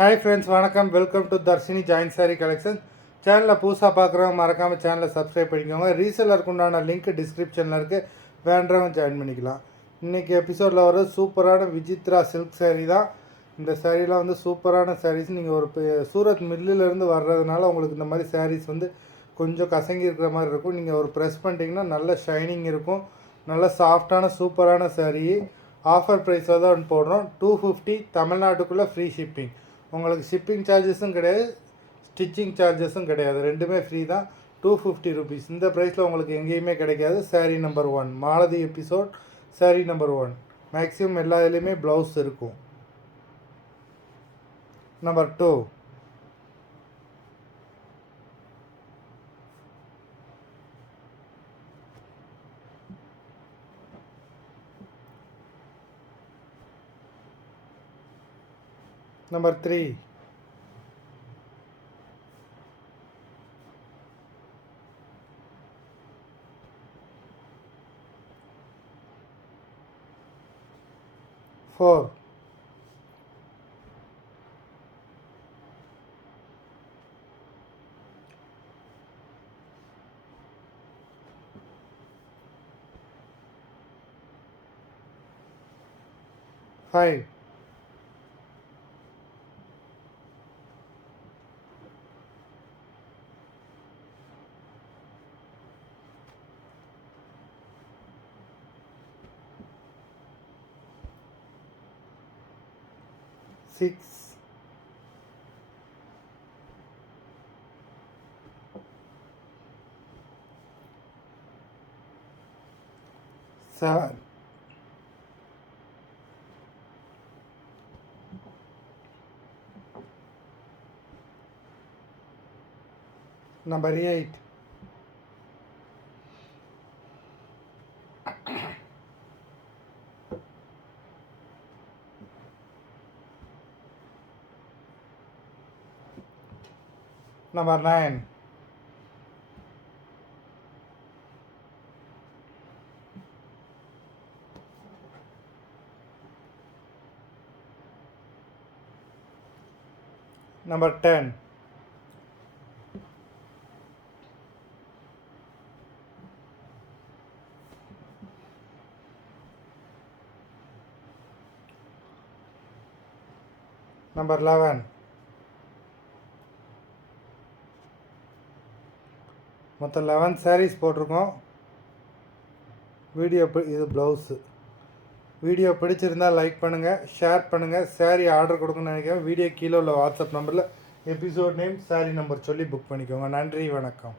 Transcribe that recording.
Hi friends, வணக்கம். Welcome to Darshini join sari collection. சேனலில் புதுசாக பார்க்குறவங்க மறக்காமல் சேனலை சப்ஸ்கிரைப் பண்ணிக்கோங்க. ரீசெல்லருக்கு உண்டான லிங்க் டிஸ்கிரிப்ஷனில் இருக்குது, வேண்டவங்க ஜாயின் பண்ணிக்கலாம். இன்றைக்கி எபிசோடில் வர சூப்பரான விசித்ரா சில்க் சாரீ தான். இந்த சாரீலாம் வந்து சூப்பரான சாரீஸ். நீங்கள் ஒரு சூரத் மில்லிலேருந்து வர்றதுனால உங்களுக்கு இந்த மாதிரி சாரீஸ் வந்து கொஞ்சம் கசங்கி இருக்கிற மாதிரி இருக்கும். நீங்கள் ஒரு ப்ரெஸ் பண்ணிட்டீங்கன்னா நல்ல ஷைனிங் இருக்கும். நல்ல சாஃப்டான சூப்பரான சாரீ. ஆஃபர் ப்ரைஸில் தான் போடுறோம். 250 தமிழ்நாட்டுக்குள்ளே ஃப்ரீ ஷிப்பிங். உங்களுக்கு ஷிப்பிங் சார்ஜஸும் கிடையாது, ஸ்டிச்சிங் சார்ஜஸும் கிடையாது, ரெண்டுமே ஃப்ரீ தான். 250 ருபீஸ். இந்த ப்ரைஸில் உங்களுக்கு எங்கேயுமே கிடைக்காது. சாரீ நம்பர் 1 மாலதி எபிசோட் சாரீ நம்பர் 1. மேக்ஸிமம் எல்லா இதுலேயுமே ப்ளவுஸ் இருக்கும். நம்பர் 2 நம்பர் 3 4 5 6 7 Number 8 Number 9 Number 10 Number 11 மொத்தம் 11 சாரீஸ் போட்டிருக்கோம். இது ப்ளவுஸு. வீடியோ பிடிச்சிருந்தால் லைக் பண்ணுங்கள், ஷேர் பண்ணுங்கள். சாரீ ஆர்டர் கொடுக்கணும்னு நினைக்கிறேன். வீடியோ கீழே உள்ள வாட்ஸ்அப் நம்பரில் எபிசோட் நேம், சாரீ நம்பர் சொல்லி புக் பண்ணிக்கோங்க. நன்றி, வணக்கம்.